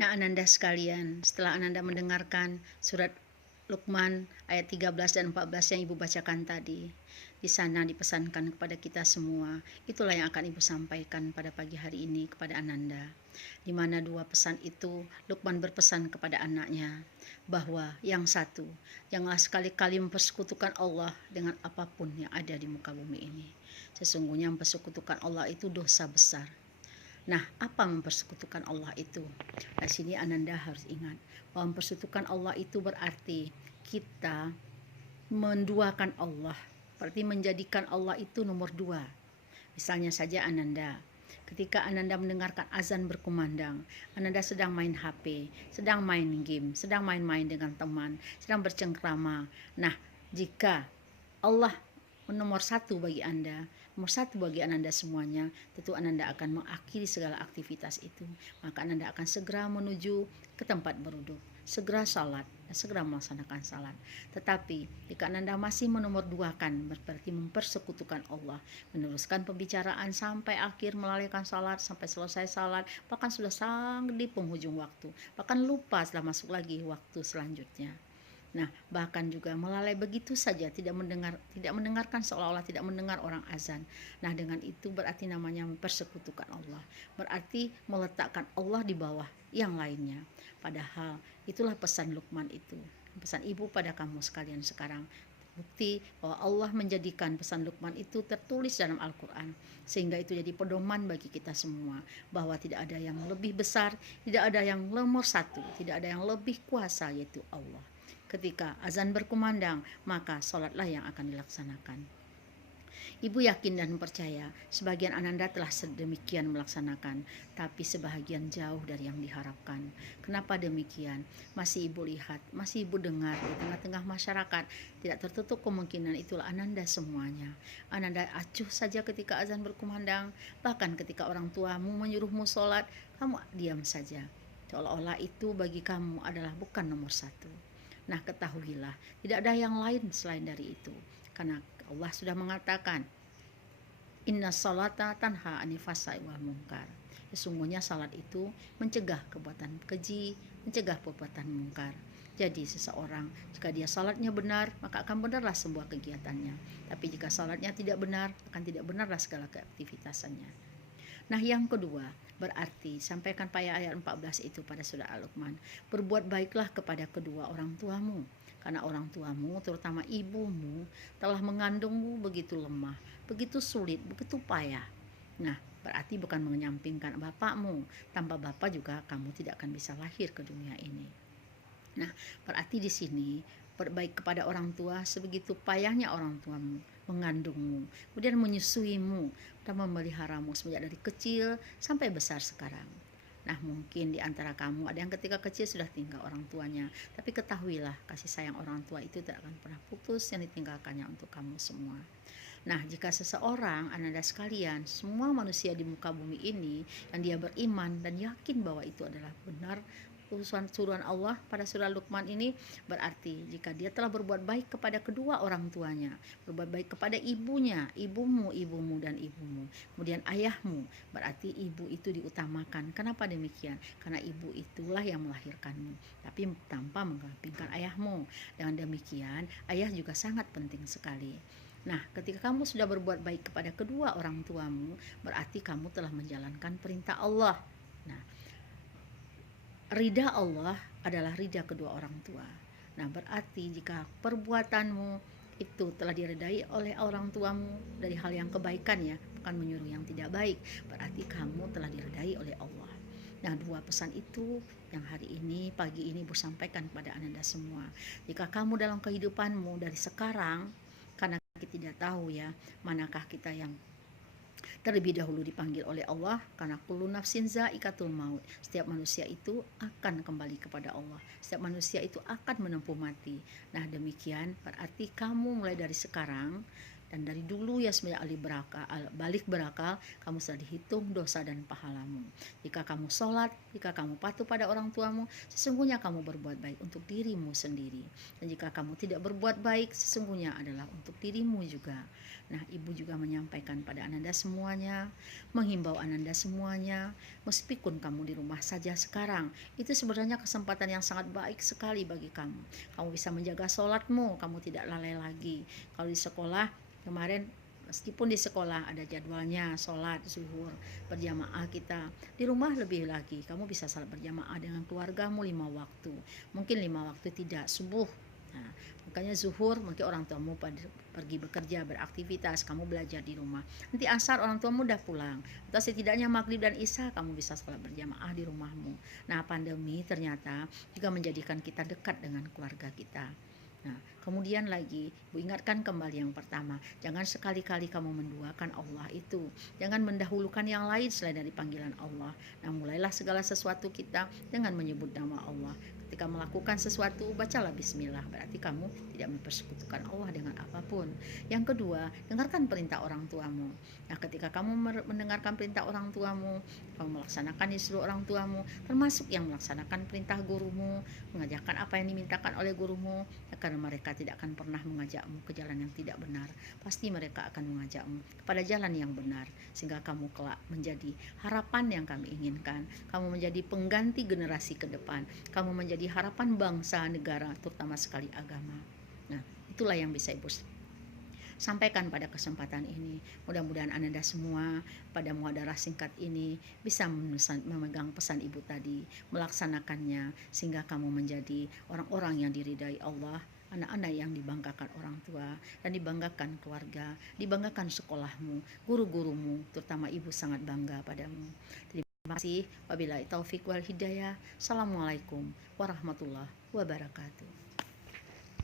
Nah, Ananda sekalian, setelah Ananda mendengarkan surat Luqman ayat 13 dan 14 yang Ibu bacakan tadi, di sana dipesankan kepada kita semua, itulah yang akan Ibu sampaikan pada pagi hari ini kepada Ananda. Di mana dua pesan itu, Luqman berpesan kepada anaknya bahwa yang satu, janganlah sekali-kali mempersekutukan Allah dengan apapun yang ada di muka bumi ini. Sesungguhnya mempersekutukan Allah itu dosa besar. Nah, apa mempersekutukan Allah itu? Nah, sini Ananda harus ingat bahwa mempersekutukan Allah itu berarti kita menduakan Allah, berarti menjadikan Allah itu nomor dua. Misalnya saja Ananda, ketika Ananda mendengarkan azan berkumandang, Ananda sedang main HP, sedang main game, sedang main-main dengan teman, sedang bercengkrama. Nah, jika Allah nomor satu bagi Anda, nomor satu bagi Ananda semuanya, tentu Ananda akan mengakhiri segala aktivitas itu. Maka Ananda akan segera menuju ke tempat berwudu, segera salat, dan segera melaksanakan salat. Tetapi jika Ananda masih menomorduakan, berarti mempersekutukan Allah, meneruskan pembicaraan sampai akhir, melalaikan salat sampai selesai salat, bahkan sudah sangat di penghujung waktu, bahkan lupa setelah masuk lagi waktu selanjutnya. Nah, bahkan juga melalai begitu saja, tidak mendengarkan, seolah-olah tidak mendengar orang azan. Nah, dengan itu berarti namanya mempersekutukan Allah. Berarti meletakkan Allah di bawah yang lainnya. Padahal itulah pesan Luqman itu. Pesan ibu pada kamu sekalian sekarang. Bukti bahwa Allah menjadikan pesan Luqman itu tertulis dalam Al-Quran. Sehingga itu jadi pedoman bagi kita semua. Bahwa tidak ada yang lebih besar, tidak ada yang nomor satu, tidak ada yang lebih kuasa, yaitu Allah. Ketika azan berkumandang, maka sholatlah yang akan dilaksanakan. Ibu yakin dan percaya sebagian Ananda telah sedemikian melaksanakan, tapi sebahagian jauh dari yang diharapkan. Kenapa demikian? Masih Ibu lihat, masih Ibu dengar di tengah-tengah masyarakat, tidak tertutup kemungkinan itulah Ananda semuanya. Ananda acuh saja ketika azan berkumandang, bahkan ketika orang tuamu menyuruhmu sholat, kamu diam saja. Seolah-olah itu bagi kamu adalah bukan nomor satu. Nah, ketahuilah, tidak ada yang lain selain dari itu. Karena Allah sudah mengatakan, Inna salata tanha anil fahsya'i wal munkar. Sesungguhnya salat itu mencegah perbuatan keji, mencegah perbuatan mungkar. Jadi seseorang jika dia salatnya benar, maka akan benarlah sebuah kegiatannya. Tapi jika salatnya tidak benar, akan tidak benarlah segala keaktivitasannya. Nah, yang kedua, berarti sampaikan pada ayat 14 itu pada surah Al-Luqman, berbuat baiklah kepada kedua orang tuamu, karena orang tuamu, terutama ibumu, telah mengandungmu begitu lemah, begitu sulit, begitu payah. Nah, berarti bukan menyampingkan bapakmu. Tanpa bapak juga kamu tidak akan bisa lahir ke dunia ini. Nah, berarti di sini berbaik kepada orang tua sebegitu payahnya orang tuamu mengandungmu, kemudian menyusuimu dan memeliharamu sejak dari kecil sampai besar sekarang. Nah, mungkin di antara kamu ada yang ketika kecil sudah tinggal orang tuanya, tapi ketahuilah kasih sayang orang tua itu tidak akan pernah putus yang ditinggalkannya untuk kamu semua. Nah, jika seseorang, Ananda sekalian, semua manusia di muka bumi ini yang dia beriman dan yakin bahwa itu adalah benar suruhan Allah pada surah Luqman ini, berarti jika dia telah berbuat baik kepada kedua orang tuanya, berbuat baik kepada ibunya, ibumu dan ibumu, kemudian ayahmu, berarti ibu itu diutamakan. Kenapa demikian? Karena ibu itulah yang melahirkanmu, tapi tanpa mengesampingkan ayahmu. Dengan demikian, ayah juga sangat penting sekali. Nah, ketika kamu sudah berbuat baik kepada kedua orang tuamu, berarti kamu telah menjalankan perintah Allah. Nah, ridha Allah adalah ridha kedua orang tua. Nah, berarti jika perbuatanmu itu telah diridai oleh orang tuamu dari hal yang kebaikan, ya, bukan menyuruh yang tidak baik, berarti kamu telah diridai oleh Allah. Nah, dua pesan itu yang hari ini, pagi ini, Ibu sampaikan kepada Ananda semua. Jika kamu dalam kehidupanmu dari sekarang, karena kita tidak tahu ya, manakah kita yang terlebih dahulu dipanggil oleh Allah, karena kullu nafsin za'iqatul maut. Setiap manusia itu akan kembali kepada Allah. Setiap manusia itu akan menempuh mati. Nah, demikian berarti kamu mulai dari sekarang Dan dari dulu ya sebenarnya balik berakal, kamu sudah dihitung dosa dan pahalamu. Jika kamu sholat, jika kamu patuh pada orang tuamu, sesungguhnya kamu berbuat baik untuk dirimu sendiri. Dan jika kamu tidak berbuat baik, sesungguhnya adalah untuk dirimu juga. Nah, ibu juga menyampaikan pada Ananda semuanya, menghimbau Ananda semuanya, meskipun kamu di rumah saja sekarang, itu sebenarnya kesempatan yang sangat baik sekali bagi kamu. Kamu bisa menjaga sholatmu, kamu tidak lalai lagi. Kalau di sekolah, kemarin meskipun di sekolah ada jadwalnya sholat zuhur berjamaah, kita di rumah lebih lagi kamu bisa sholat berjamaah dengan keluargamu 5 waktu, mungkin 5 waktu tidak subuh. Nah, makanya zuhur mungkin orang tuamu pergi bekerja beraktivitas, kamu belajar di rumah, nanti asar orang tuamu udah pulang, atau setidaknya maghrib dan isya kamu bisa sholat berjamaah di rumahmu. Nah, pandemi ternyata juga menjadikan kita dekat dengan keluarga kita. Nah, kemudian lagi, Bu ingatkan kembali yang pertama, jangan sekali-kali kamu menduakan Allah itu. Jangan mendahulukan yang lain selain dari panggilan Allah. Nah, mulailah segala sesuatu kita dengan menyebut nama Allah. Ketika melakukan sesuatu, bacalah bismillah, berarti kamu tidak mempersekutukan Allah dengan apapun. Yang kedua, dengarkan perintah orang tuamu. Nah, ketika kamu mendengarkan perintah orang tuamu, kamu melaksanakan disuruh orang tuamu, termasuk yang melaksanakan perintah gurumu, mengajarkan apa yang dimintakan oleh gurumu, karena mereka tidak akan pernah mengajakmu ke jalan yang tidak benar. Pasti mereka akan mengajakmu kepada jalan yang benar, sehingga kamu kelak menjadi harapan yang kami inginkan. Kamu menjadi pengganti generasi ke depan. Kamu menjadi harapan bangsa, negara, terutama sekali agama. Nah, itulah yang bisa Ibu sampaikan pada kesempatan ini. Mudah-mudahan Ananda semua pada muhadarah singkat ini bisa memegang pesan Ibu tadi, melaksanakannya, sehingga kamu menjadi orang-orang yang diridai Allah, anak-anak yang dibanggakan orang tua dan dibanggakan keluarga, dibanggakan sekolahmu, guru-gurumu, terutama ibu sangat bangga padamu. Terima kasih. Wabillahi taufik wal hidayah. Assalamualaikum warahmatullahi wabarakatuh.